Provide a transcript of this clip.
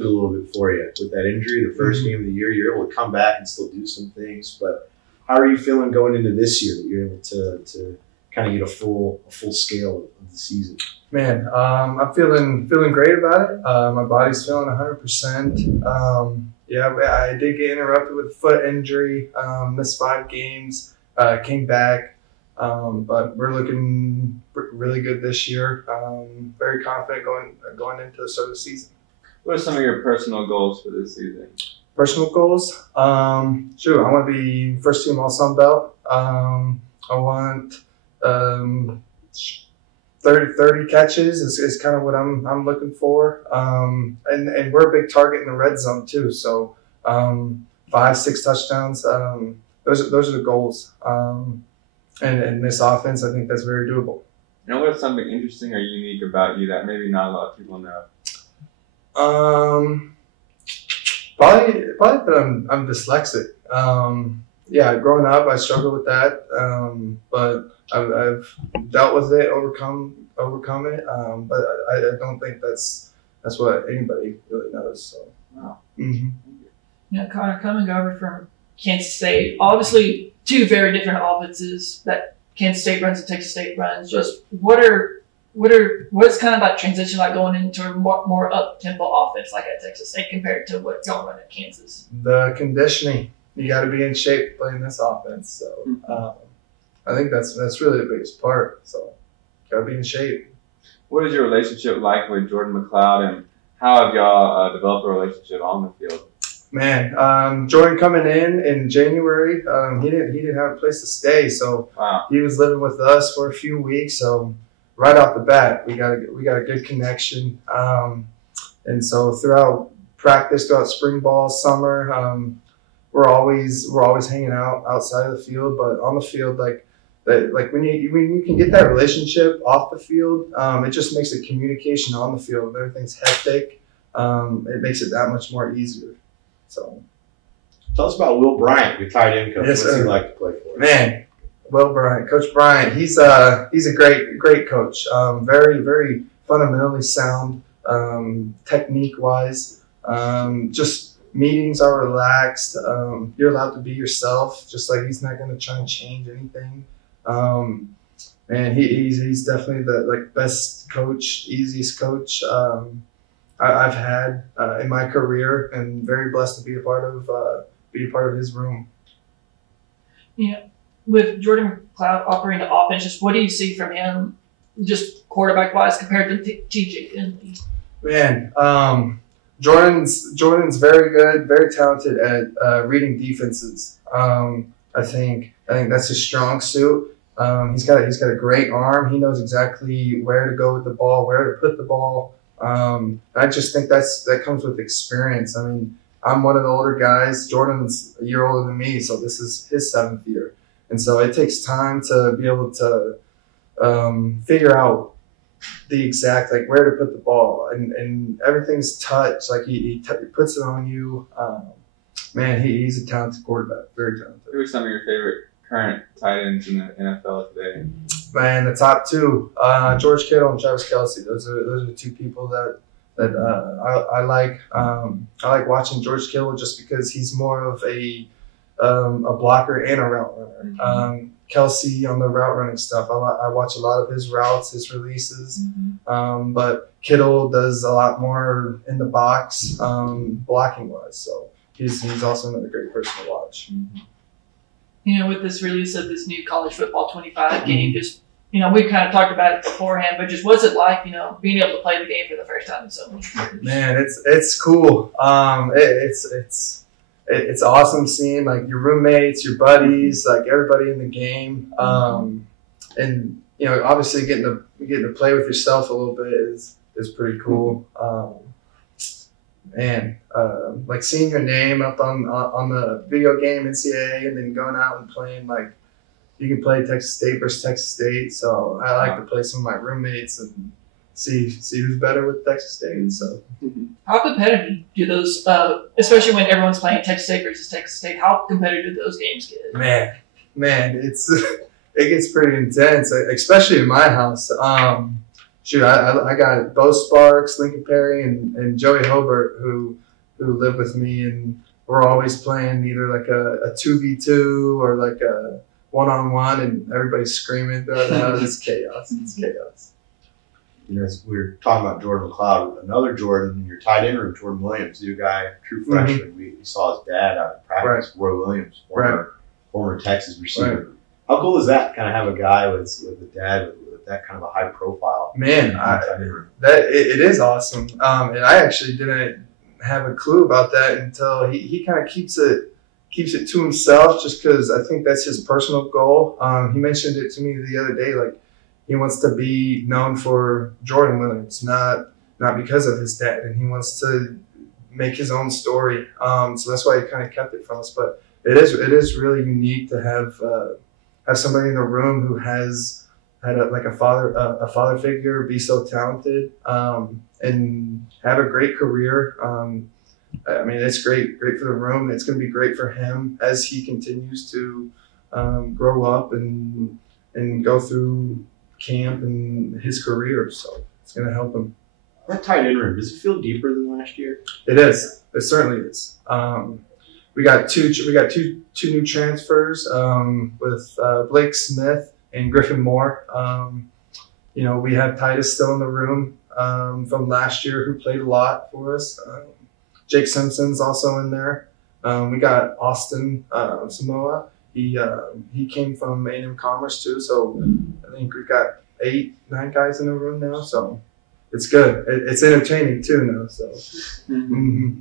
a little bit for you with that injury, the first game of the year. You're able to come back and still do some things, but how are you feeling going into this year that you're able to kind of get a full scale of the season? Man, I'm feeling great about it. My body's feeling 100%. Yeah, I did get interrupted with a foot injury, missed 5 games, came back, but we're looking really good this year. Very confident going into the start of the season. What are some of your personal goals for this season? Personal goals? Sure, I want to be first team All Sun Belt. I want 30 catches is kind of what I'm looking for. And we're a big target in the red zone too. So 5-6 touchdowns. Those are the goals. And this offense, I think that's very doable. And what is something interesting or unique about you that maybe not a lot of people know? Probably that I'm dyslexic. Yeah, growing up, I struggled with that, but I've dealt with it, overcome it. But I don't think that's what anybody really knows. So, wow. Mm-hmm. You know, Konner, coming over from Kansas State, obviously 2 very different offenses that Kansas State runs and Texas State runs. Just what's kind of that transition like going into a more up-tempo offense like at Texas State compared to what y'all run at Kansas? The conditioning. You got to be in shape playing this offense. So I think that's really the biggest part. So got to be in shape. What is your relationship like with Jordan McLoud, and how have y'all developed a relationship on the field? Man, Jordan coming in January, he didn't have a place to stay, so wow. He was living with us for a few weeks. So right off the bat, we got a good connection, and so throughout practice, throughout spring ball, summer, we're always hanging out outside of the field. But on the field, like when you can get that relationship off the field, it just makes the communication on the field. If everything's hectic, it makes it that much more easier. So, tell us about Will Bryant, your tight end coach. Yes, What's he like to play for? Man, Will Bryant, Coach Bryant, he's a great coach. Very, very fundamentally sound, technique wise. Just meetings are relaxed. You're allowed to be yourself. Just like he's not going to try and change anything. And he's definitely the best coach, easiest coach I've had in my career, and very blessed to be a part of his room. Yeah, with Jordan McLoud operating the offense, just what do you see from him, just quarterback wise compared to TJ Finley? Man, Jordan's very good, very talented at reading defenses. I think that's his strong suit. He's got a great arm. He knows exactly where to go with the ball, where to put the ball. I just think that comes with experience. I mean, I'm one of the older guys. Jordan's a year older than me, so this is his 7th year. And so it takes time to be able to figure out the exact, like, where to put the ball. And everything's touch. Like, he puts it on you. Man, he's a talented quarterback, very talented. Who are some of your favorite current tight ends in the NFL today? Man, the top 2, George Kittle and Travis Kelce. Those are the 2 people that I like. I like watching George Kittle just because he's more of a blocker and a route runner. Mm-hmm. Kelce on the route running stuff. I watch a lot of his routes, his releases. Mm-hmm. But Kittle does a lot more in the box, blocking wise. So he's also another great person to watch. Mm-hmm. You know, with this release of this new college football 25 game, just, you know, we've kind of talked about it beforehand, but just what's it like, you know, being able to play the game for the first time in so many years? Man, it's cool. It's awesome seeing, like, your roommates, your buddies, like, everybody in the game. And, you know, obviously getting to play with yourself a little bit is pretty cool. Like seeing your name up on the video game NCAA, and then going out and playing, like, you can play Texas State versus Texas State. So I like to play some of my roommates and see who's better with Texas State. So how competitive do those, especially when everyone's playing Texas State versus Texas State, how competitive do those games get? Man, it gets pretty intense, especially in my house. shoot, I got Bo Sparks, Lincoln Perry, and Joey Hobart who live with me, and we're always playing either like a 2v2 or like a 1-on-1, and everybody's screaming throughout the house. It's chaos. It's chaos. You know, as we were talking about Jordan McLoud, another Jordan, your tight end room, Jordan Williams, new guy, true freshman. We saw his dad out in practice, Roy Williams, former Texas receiver. Right. How cool is that? Kind of have a guy with a dad with that kind of a high profile. Man, it is awesome. And I actually didn't have a clue about that until he kind of keeps it to himself, just because I think that's his personal goal. He mentioned it to me the other day, like he wants to be known for Jordan Williams, not because of his dad, and he wants to make his own story. So that's why he kind of kept it from us. But it is really unique to have somebody in the room who has had a father figure, be so talented, and have a great career. I mean, it's great for the room. It's going to be great for him as he continues to grow up and go through camp and his career. So it's going to help him. That tight end room, does it feel deeper than last year? It is. It certainly is. We got two new transfers with Blake Smith and Griffin Moore. You know, we have Titus still in the room from last year, who played a lot for us. Jake Simpson's also in there. We got Austin Samoa. He came from A&M Commerce too, so I think we've got 8-9 guys in the room now. So it's good. It's entertaining too now. So. Mm-hmm.